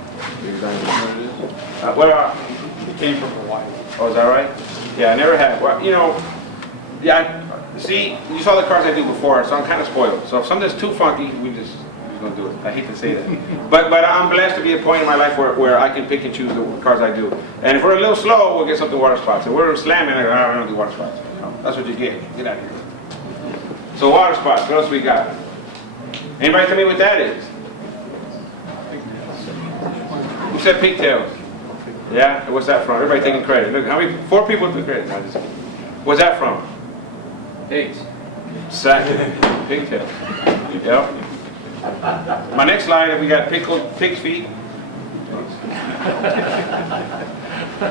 It came from Hawaii. Oh, is that right? Yeah, I never had. Well, you know, yeah. See, you saw the cars I do before, so I'm kind of spoiled. So if something's too funky, we're gonna do it. I hate to say that, but I'm blessed to be at a point in my life where I can pick and choose the cars I do. And if we're a little slow, we'll get something water spots. If we're slamming, I don't do water spots. You know, that's what you get. Get out of here. So water spots. What else we got? Anybody tell me what that is? Who said pigtails? Yeah, what's that from? Everybody taking credit. Look, how many? 4 people took credit. No, just kidding. What's that from? Pigs. Exactly. Pigtails. Yep. My next slide, we got pickled pig's feet.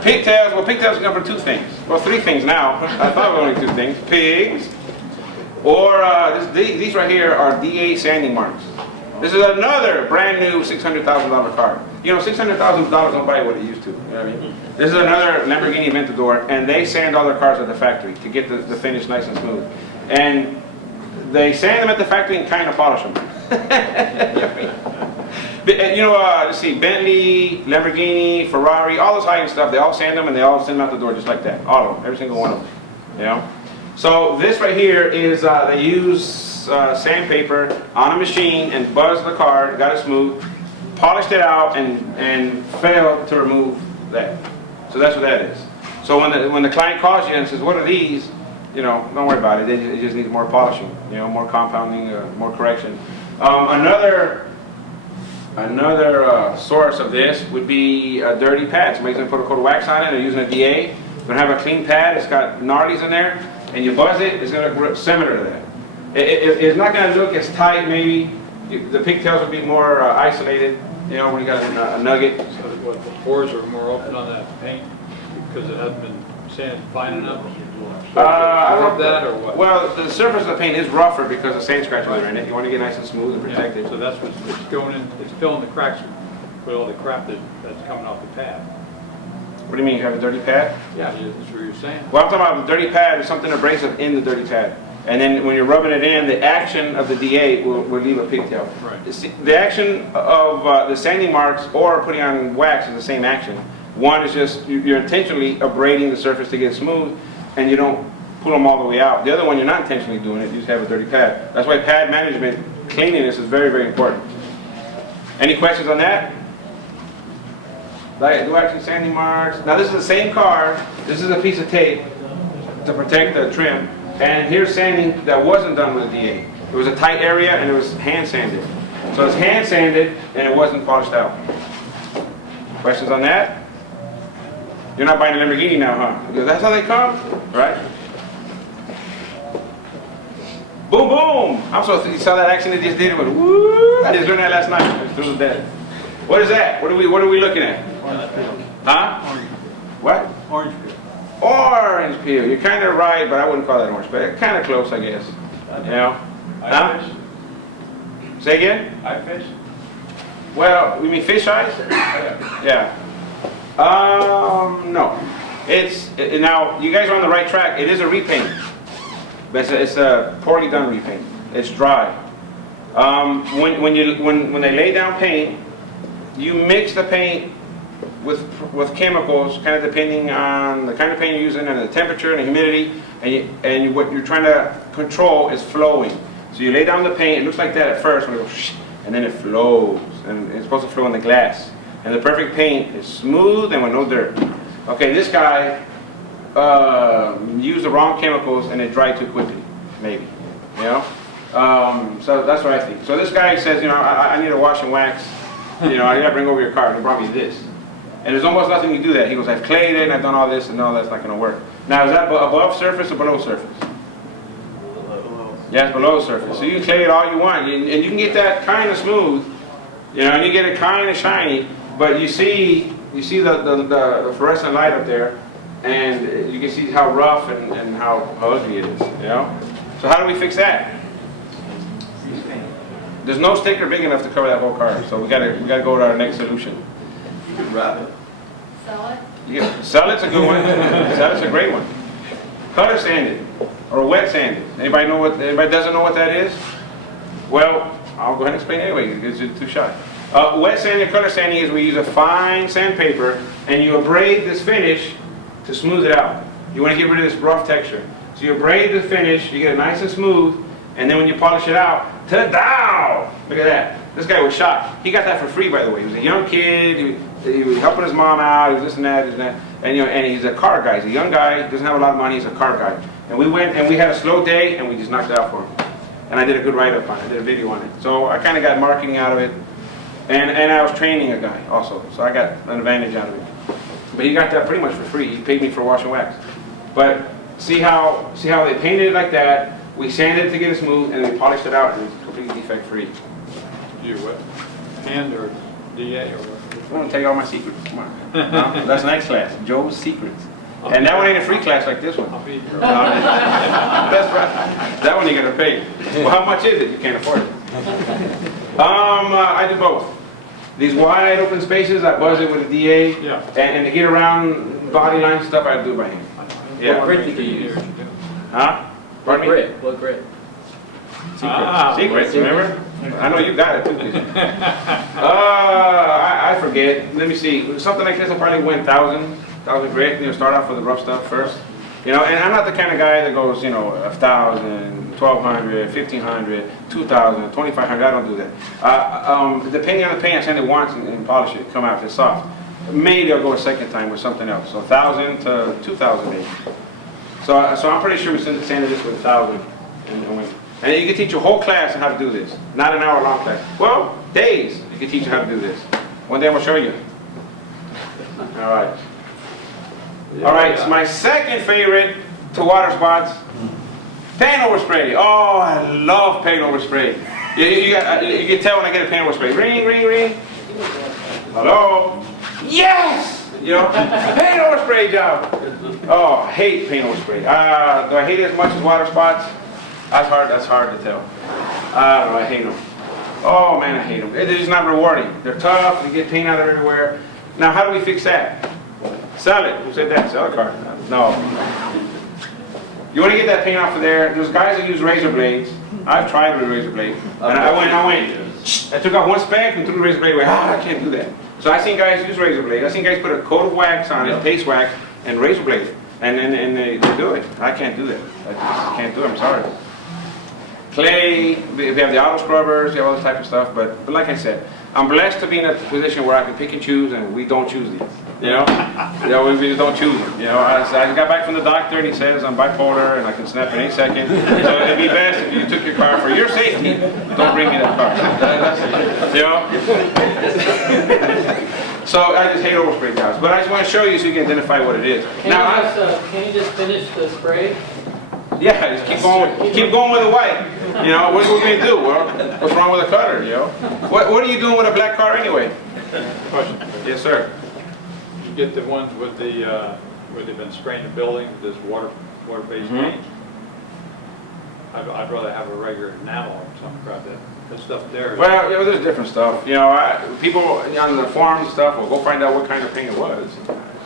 Pigtails. Well, pigtails come from 2 things. Well, 3 things now. I thought it was only 2 things. Pigs, or these right here are DA sanding marks. This is another brand new $600,000 car. You know, $600,000 don't buy what it used to. You know what I mean? This is another Lamborghini Aventador, and they sand all their cars at the factory to get the finish nice and smooth. And they sand them at the factory and kind of polish them. You know, let's see, Bentley, Lamborghini, Ferrari, all those high-end stuff, they all sand them and they all send them out the door just like that. All of them, every single one of them. You know? So this right here is, they use sandpaper on a machine and buzzed the car, got it smooth, polished it out, and failed to remove that. So that's what that is. So when the client calls you and says, what are these? You know, don't worry about it. It just needs more polishing, you know, more compounding, more correction. Another source of this would be a dirty pad. Somebody's going to put a coat of wax on it. They're using a DA. You're going to have a clean pad. It's got gnarlies in there, and you buzz it. It's going to look similar to that. It's not going to look as tight, maybe. The pigtails will be more isolated, you know, when you got a nugget. So what, the pores are more open on that paint because it hasn't been sanded fine enough? I don't know that or what? Well, the surface of the paint is rougher because the sand scratches are in it. You want to get nice and smooth and protected. Yeah, so that's what's it's going in. It's filling the cracks with all the crap that's coming off the pad. What do you mean? You have a dirty pad? Yeah, that's what you're saying. Well, I'm talking about the dirty pad is something abrasive in the dirty pad. And then when you're rubbing it in, the action of the DA will leave a pigtail. Right. The action of the sanding marks or putting on wax is the same action. One is just you're intentionally abrading the surface to get it smooth, and you don't pull them all the way out. The other one, you're not intentionally doing it, you just have a dirty pad. That's why pad management, cleanliness is very, very important. Any questions on that? Like, do action sanding marks. Now this is the same car, this is a piece of tape to protect the trim, and here's sanding that wasn't done with a DA. It was a tight area and it was hand sanded. So it's hand sanded and it wasn't polished out. Questions on that? You're not buying a Lamborghini now, huh? That's how they come, right? Boom, boom! You saw that action they just did? It went woo! I just learned that last night. It threw the dead. What is that? What are we looking at? Huh? What? Orange peel. Orange peel. You're kind of right, but I wouldn't call that orange peel. Kind of close, I guess. You know? Huh? Say again? I fish. Well, you mean fish eyes? Yeah. No. Now, you guys are on the right track. It is a repaint. But it's a poorly done repaint. It's dry. When they lay down paint, you mix the paint with chemicals, kind of depending on the kind of paint you're using and the temperature and the humidity, and what you're trying to control is flowing. So you lay down the paint, it looks like that at first, when it goes, and then it flows, and it's supposed to flow in the glass. And the perfect paint is smooth and with no dirt. Okay, this guy used the wrong chemicals and it dried too quickly, maybe, you know? So that's what I think. So this guy says, you know, I need a wash and wax, you know, I gotta bring over your car, and he brought me this. And there's almost nothing you do that. He goes, I've clayed it and I've done all this, and no, that's not gonna work. Now, is that above surface or below surface? Yeah, it's below surface. So you can clay it all you want, and you can get that kind of smooth, you know, and you get it kind of shiny, but you see the fluorescent light up there, and you can see how rough and how ugly it is, you know? So how do we fix that? There's no sticker big enough to cover that whole car, so we gotta go to our next solution. You can wrap it. Sell it? Yeah, sell it's a good one. Sell it's a great one. Color sanded or wet sanded. Anybody doesn't know what that is? Well, I'll go ahead and explain anyway because you're too shy. Wet sanding or color sanding is we use a fine sandpaper and you abrade this finish to smooth it out. You want to get rid of this rough texture. So you abrade the finish, you get it nice and smooth, and then when you polish it out, ta-da! Look at that. This guy was shocked. He got that for free, by the way. He was a young kid. He was helping his mom out. He was this and that, and you know, and he's a car guy. He's a young guy. He doesn't have a lot of money. He's a car guy. And we went and we had a slow day, and we just knocked it out for him. And I did a good write-up on it. I did a video on it. So I kind of got marketing out of it, and I was training a guy also. So I got an advantage out of it. But he got that pretty much for free. He paid me for wash and wax. But see how they painted it like that. We sanded it to get it smooth, and we polished it out, and it's completely defect-free. You what? Hand or DA or what? I'm going to tell you all my secrets. Come on. That's next class. Joe's Secrets. And that one ain't a free class like this one. I'll be here. That's right. That one you're going to pay. Well, how much is it? You can't afford it. I do both. These wide open spaces, I buzz it with a DA. Yeah. And to get around body line stuff, I do it by hand. Yeah. What grit did you use? Huh? What Pardon me? grit? What grit? Secrets, remember? I know you got it too. I forget. Let me see. Something like this, I probably went 1,000 grit. You know, start off with the rough stuff first. You know, and I'm not the kind of guy that goes, you know, 1,000, 1,200, 1,500, 2,000, 2,500. I don't do that. Depending on the paint, I sand it once and polish it, come out if it's soft. Maybe I'll go a second time with something else. So 1,000 to 2,000 maybe. So I'm pretty sure we sanded this with 1,000 and you can teach a whole class on how to do this. Not an hour-long class. Well, days you can teach you how to do this. One day I'm going to show you. All right. All right, so my second favorite to water spots, paint overspray. Oh, I love paint overspray. You can tell when I get a paint overspray. Ring, ring, ring. Hello? Yes! You know, paint overspray job. Oh, I hate paint overspray. Do I hate it as much as water spots? That's hard to tell. I don't know, I hate them. Oh man, I hate them. They're just not rewarding. They're tough, they get paint out of everywhere. Now how do we fix that? Sell it. Who said that? Sell a car. No. You want to get that paint off of there. There's guys that use razor blades. I've tried with a razor blade. And I took out one speck and threw the razor blade away. I can't do that. So I seen guys use razor blade. I seen guys put a coat of wax on it, paste wax, and razor blade. And they do it. I can't do that. I just can't do it. I'm sorry. Clay, we have the auto scrubbers, we have all this type of stuff, but like I said, I'm blessed to be in a position where I can pick and choose, and we don't choose these. You know, we don't choose them. You know, I got back from the doctor, and he says I'm bipolar, and I can snap in any second. So it'd be best if you took your car for your safety. Don't bring me that car. You know. So I just hate overspray jobs, but I just want to show you so you can identify what it is. Can you just finish the spray? Yeah, just keep going with the white. You know, what are we going to do? Well, what's wrong with a cutter, you know? What are you doing with a black car anyway? Question. Yes, sir. You get the ones with the, where they've been spraying the building with this water-based paint. I'd rather have a regular enamel or something crap that stuff there. Well, you know, there's different stuff. You know, people on the forums and stuff will go find out what kind of paint it was.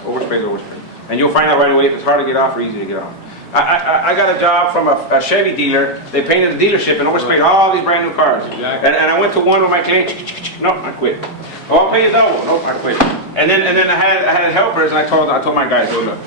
Overspray is overspray. And you'll find out right away if it's hard to get off or easy to get off. I got a job from a Chevy dealer. They painted the dealership and oversprayed all these brand new cars. Exactly. And I went to one with my client. Nope, I quit. Oh, I'll pay you double. Nope, I quit. And then I had helpers, and I told my guys, look,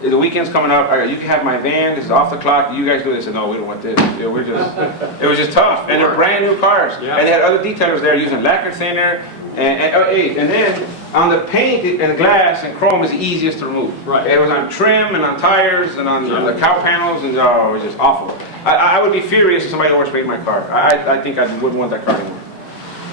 the weekend's coming up. You can have my van. This is off the clock. You guys do this. And no, we don't want this. You know, it was just tough. And they're brand new cars. Yeah. And they had other detailers there using lacquer thinner. And then on the paint and glass and chrome is the easiest to remove. Right. It was on trim and on tires and on the cow panels, and oh, it was just awful. I would be furious if somebody oversprayed my car. I think I wouldn't want that car anymore.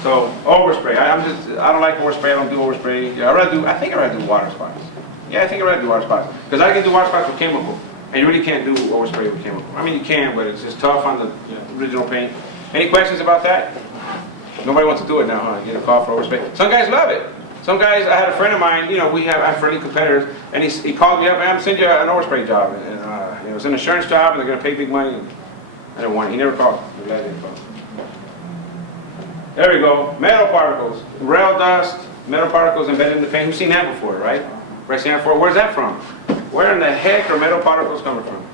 So overspray. I don't like overspray. I don't do overspray. Yeah, I think I'd rather do water spots. Yeah, I think I'd rather do water spots because I can do water spots with chemical, and you really can't do overspray with chemical. I mean, you can, but it's just tough on the original paint. Any questions about that? Nobody wants to do it now, huh? Get a call for overspray. Some guys love it. Some guys, I had a friend of mine, you know, I have friendly competitors, and he called me up, man, I'm sending you an overspray job. And you know, it's an insurance job, and they're going to pay big money. And I didn't want it. He never called. I'm glad he didn't call. There we go. Metal particles. Rail dust, metal particles embedded in the paint. Who's seen that before, right? Right, seen that before? Where's that from? Where in the heck are metal particles coming from?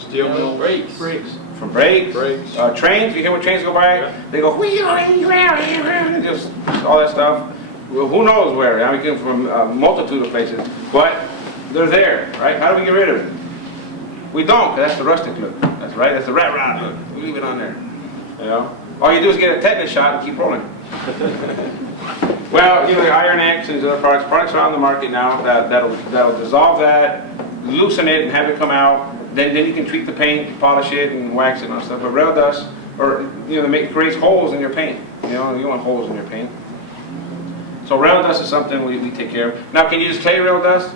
Steel mill brakes. From brakes? Brakes. Trains, you hear when trains go by? Yeah. They go, just all that stuff. Well, who knows where? I mean, it came from a multitude of places, but they're there, right? How do we get rid of it? We don't, 'cause that's the rustic look. That's right, that's the rat rod look. We leave it on there, you know? All you do is get a tetanus shot and keep rolling. Well, you know, the Iron X and other products are on the market now that'll dissolve that, loosen it and have it come out. Then you can treat the paint, polish it and wax it and all stuff. But rail dust, or you know, creates holes in your paint. You know, you want holes in your paint. So rail dust is something we take care of. Now, can you use clay rail dust?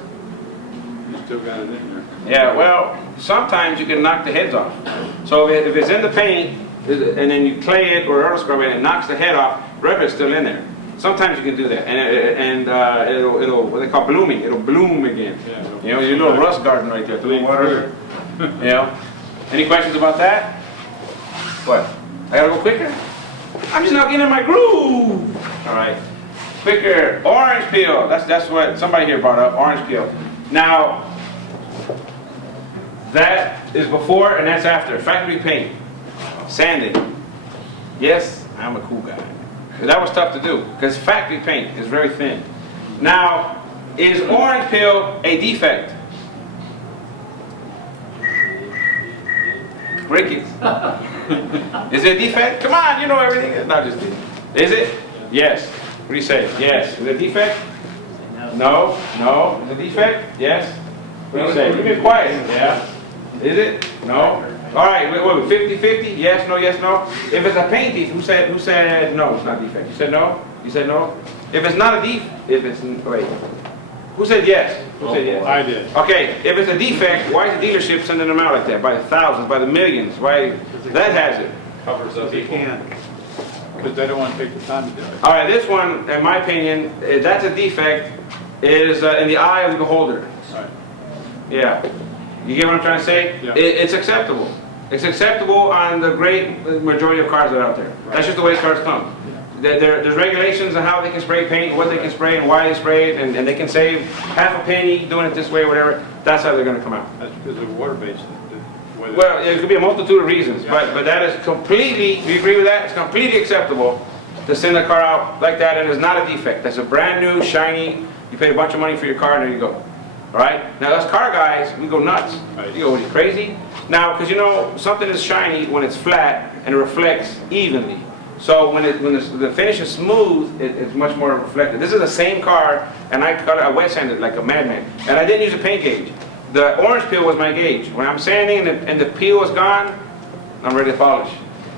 You still got it in there. Yeah, well, sometimes you can knock the heads off. So if it's in the paint, and then you clay it or auto scrub it and it knocks the head off, the rest is still in there. Sometimes you can do that, and it'll what they call blooming. It'll bloom again. Yeah, you know, your little rust garden right there. Through water. You know. Any questions about that? What? I gotta go quicker? I'm just not getting in my groove. All right. Quicker. Orange peel. That's what somebody here brought up. Orange peel. Now, that is before and that's after. Factory paint. Sanding. Yes, I'm a cool guy. That was tough to do because factory paint is very thin. Now, is orange peel a defect? Break it. Is it a defect? Come on, you know everything. Not just is it? Yes. What do you say? Yes. Is it a defect? No. No. Is it a defect? Yes. What do you say? You've been quiet. Yeah. Is it? No. All right. Wait. 50-50? Yes. No. Yes. No. If it's a paint defect, who said no? It's not a defect. You said no. You said no. If it's not a defect, wait. Who said yes? Who said yes? I did. Okay, if it's a defect, why is the dealership sending them out like that? By the thousands, by the millions? Why? That has it. Covers up people. Because they don't want to take the time to do it. All right, this one, in my opinion, that's a defect, is in the eye of the beholder. Right. Yeah. You get what I'm trying to say? Yeah. It's acceptable. It's acceptable on the great majority of cars that are out there. Right. That's just the way cars come. There's regulations on how they can spray paint, what they can spray, and why they spray it, and they can save half a penny doing it this way or whatever. That's how they're going to come out. That's because of water-based. Well, it could be a multitude of reasons, but that is completely, do you agree with that? It's completely acceptable to send a car out like that, and it's not a defect. That's a brand new, shiny, you paid a bunch of money for your car, and there you go. All right? Now, us car guys, we go nuts. Right. You go, are you crazy? Now, because you know, something is shiny when it's flat and it reflects evenly. So when the finish is smooth, it's much more reflective. This is the same car, and I wet sanded like a madman. And I didn't use a paint gauge. The orange peel was my gauge. When I'm sanding and the peel is gone, I'm ready to polish.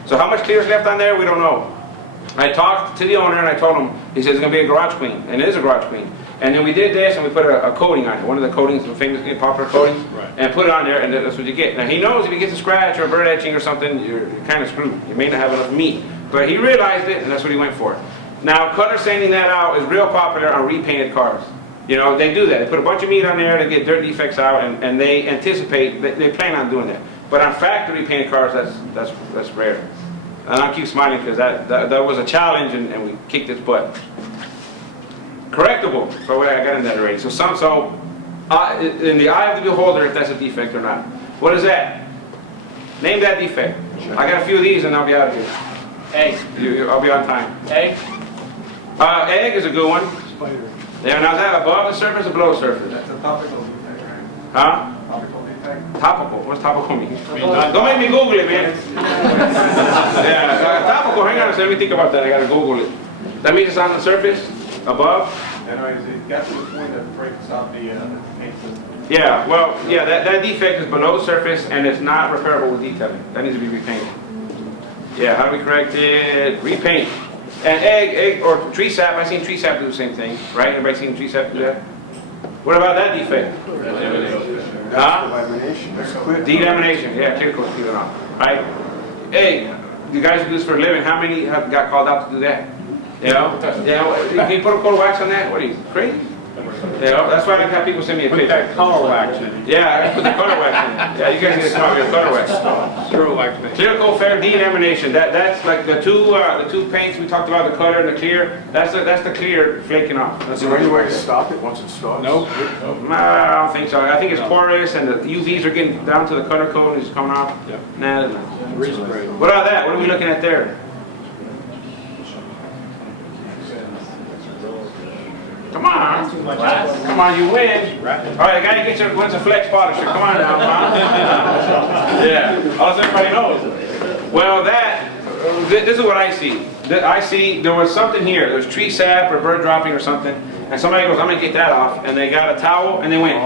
So how much clear is left on there, we don't know. I talked to the owner and I told him, he says it's going to be a garage queen, and it is a garage queen. And then we did this and we put a coating on it, one of the coatings, the famous popular coatings, Right. and put it on there, and that's what you get. Now he knows if he gets a scratch or a bird etching or something, you're kind of screwed. You may not have enough meat. But he realized it, and that's what he went for. Now, color sanding that out is real popular on repainted cars. You know, they do that. They put a bunch of meat on there to get dirt defects out, and they anticipate, they plan on doing that. But on factory painted cars, that's rare. And I keep smiling because that was a challenge, and we kicked its butt. Correctable. So I got in that already. So in the eye of the beholder, if that's a defect or not. What is that? Name that defect. I got a few of these, and I'll be out of here. Egg. I'll be on time. Egg. Egg is a good one. Spider. Yeah. Now is that above the surface or below the surface? That's a topical defect, right? Huh? Topical defect. Topical. What's topical mean? Don't make me Google it, man. Yeah, topical. Hang on a second. Let me think about that. I gotta Google it. That means it's on the surface, above. Anyways, it got to the point that breaks out the paint system. Yeah. Well, yeah. That defect is below the surface, and it's not repairable with detailing. That needs to be repainted. Yeah. How do we correct it? Repaint. And egg or tree sap. I've seen tree sap do the same thing, right? Everybody seen tree sap do that? What about that defect? Huh? Lamination, that's clear. Delamination, yeah, clear coat peeling off, right? Hey, you guys who do this for a living, how many have got called out to do that? You know? Can you put a coat of wax on that? What are you, crazy? You know, that's why I have people send me a picture. Put that color wax in it. Yeah, I put the color wax in it. Yeah, you guys need to come out with your color wax. Zero wax paint. Clear coat fair delamination. That's like the two paints we talked about, the color and the clear. That's the clear flaking off. Is there any way to stop it once it starts? Nope. I don't think so. I think it's porous and the UVs are getting down to the color coat and it's coming off. Yep. Nah, no. Respray. What about that? What are we looking at there? Come on. Come on, you win. All right, guy, you get your wins a flex polisher. Come on now, huh? Yeah. Also, everybody knows. Well, this is what I see. I see there was something here. There was tree sap or bird dropping or something, and somebody goes, "I'm gonna get that off," and they got a towel and they went.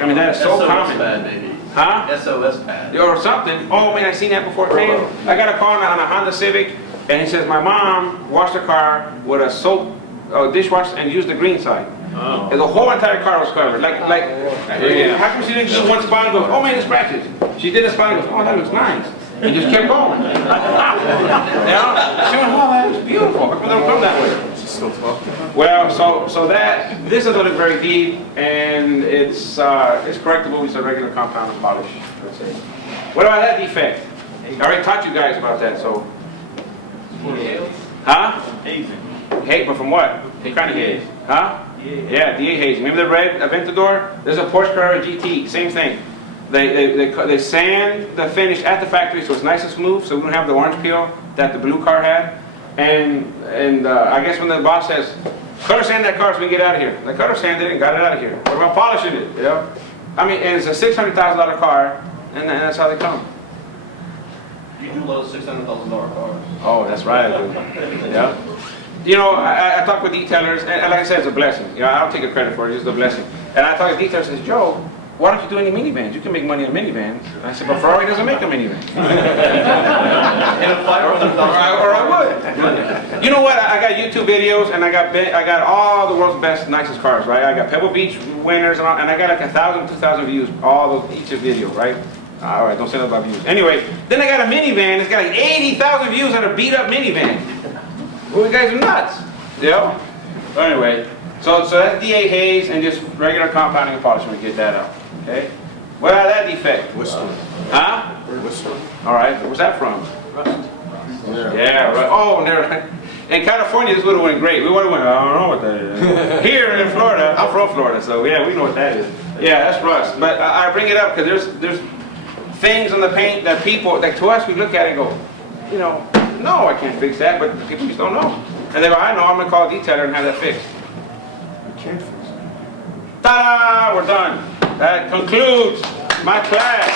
I mean, that is so SOS common. pad, maybe. Huh? SOS pad. Or something. Oh man, I seen that before. Man, I got a call on a Honda Civic, and he says my mom washed her car with a soap dishwash and used the green side. Oh. And the whole entire car was covered. How come she didn't do one spot and go, "Oh man, it scratches"? She did a spot and goes, "Oh, that looks nice," and just kept going. You know? She went, "Oh, that looks beautiful. How come they don't come that way?" Is it still talking? Well, so this doesn't look very deep, and it's correctable with a regular compound and polish. Let's say. What about that defect? I already taught you guys about that. So, huh? Hey, but from what? What kind of haze? Huh? Yeah, DA haze. Remember the red Aventador? There's a Porsche Carrera GT. Same thing. They sand the finish at the factory so it's nice and smooth, so we don't have the orange peel that the blue car had. And I guess when the boss says, "Color sand that car so we can get out of here," the color sanded it and got it out of here. What about polishing it? You know? I mean, and it's a $600,000 car, and that's how they come. You do load $600,000 cars. Oh, that's right. I do. Yeah. You know, I talk with detailers, and like I said, it's a blessing. You know, I don't take a credit for it, it's a blessing. And I talk to detailers and says, "Joe, why don't you do any minivans? You can make money on minivans." And I said, "But Ferrari doesn't make a minivan." Or I would. You know what? I got YouTube videos, and I got all the world's best, nicest cars, right? I got Pebble Beach winners, and I got like 1,000, 2,000 views, each video, right? All right, don't say nothing about views. Anyway, then I got a minivan. It's got like 80,000 views on a beat-up minivan. Well, you guys are nuts. You know? Anyway, so that's DA haze and just regular compounding and polishing to get that out. Okay? What about that defect? Worcester. Huh? Worcester. All right. Where's that from? Yeah. Right. Oh, never. In California, this would have went great. We would have went, "I don't know what that is." Here in Florida, I'm from Florida, so yeah, we know what that is. Yeah, that's rust. But I bring it up because there's things on the paint that people, that to us, we look at it and go, you know, "No, I can't fix that," but people just don't know. And they go, "I know, I'm going to call a detailer and have that fixed." You can't fix it. Ta-da! We're done. That concludes my class.